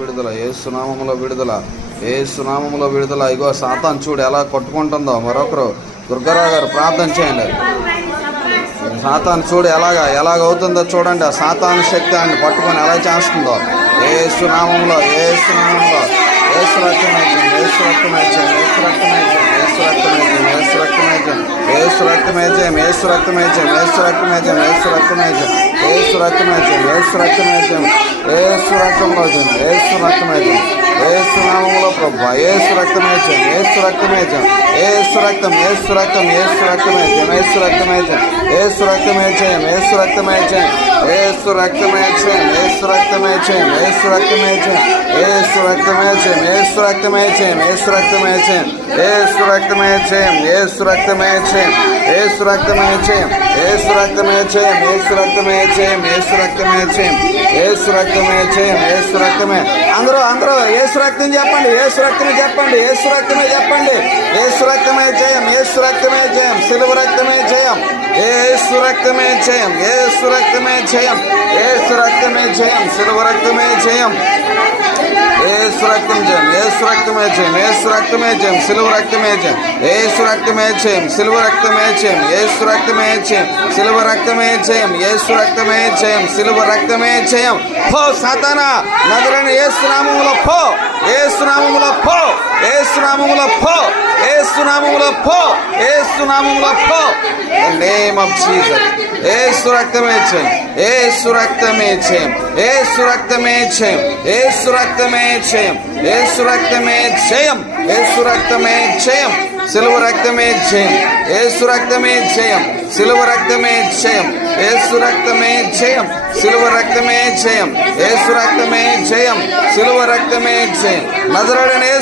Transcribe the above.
విడుదల ఏ సునామంలో విడుదల ఏ సునామంలో విడుదల. ఇగో సాతాన్ చూడు ఎలా కొట్టుకుంటుందో మరొకరు. దుర్గారావు గారు ప్రార్థన చేయండి. సాతాన్ చూడు ఎలాగా ఎలాగ అవుతుందో చూడండి. ఆ సాతాన్ శక్తి ఆయన పట్టుకొని ఎలా చేస్తుందో. ఏ సునామంలో ఏ సునామంలో ఏ సురక్తమైతే ఏ సురక్తమైతే ఏ సురక్తమైతే ఏ సురక్తమైతే ఏ సురక్తమైతే ఏ సురక్తమైతే ఏ సురక్తమైతే ఏ సురక్తమైతే ఏ సురక్తమైతే ఏ సురక్తమైతే ఏ సురక్తమైతే ఏ సురక్తంలో ఏ సురక్తమైతే ఏ సునామంలో ప్రభా ఏ సురక్తమైతే ఏ సురక్తమైతే ఏ సురక్తం ఏ సురక్తం ఏ సురక్తమైతే ఏ సురక్తమైతే ఏ సురక్తమైతే ఏ సురక్తమైతే ఏ సురక్తమైతే ఏ సురక్తమైతే ఏ సురక్తమైతే ఏ సురక్తమైతే ఏ సురక్తమైతే ఏ యేసు రక్తమే జయం యేసు రక్తమే జయం యేసు రక్తమే జయం యేసు రక్తమే జయం యేసు రక్తమే జయం యేసు రక్తమే అందరూ అందరూ ఏ సురక్తం చెప్పండి ఏ రక్తమే చెప్పండి ఏ సురక్తమే చెప్పండి ఏ సురక్తమే జయం ఏ సురక్తమే జయం సిలువ రక్తమే జయం ఏ సురక్తమే జయం ఏ సురక్తమే జయం ఏ సురక్తమే జయం సిలువ రక్తమే జయం ఏ సురక్తం జయం ఏ సురక్తమే జయం ఏ సురక్తమే జయం సిలువ రక్తమే జయం ఏ సురక్తమే జయం సిలువ రక్తమే జయం ఏ సురక్తమే జయం సిలువ రక్తమే జయం ఏ రక్తమే జయం సిలువ రక్తమే జయం హో సాతానా నగరని ఏసు ఏసునామముల పో. ఏసునామముల పో. ఏసునామముల పో. ఏసునామముల పో. ఏసునామముల పో. నేమ్ ఆఫ్ జీసస్ ఏసు రక్తమే చేయం. ఏసు రక్తమే చేయం. ఏసు రక్తమే చేయం. ఏసు రక్తమే చేయం. ఏసు రక్తమే చేయం. ఏసు రక్తమే చేయం. సిలువ రక్తమే జయం. ఏసు రక్తమే జయం. సిలువ రక్తమే జయం. ఏసు రక్తమే జయం. సిలువ రక్తమే జయం. ఏసు రక్తమే జయం. సిలువ రక్తమే జయం. నజరడనే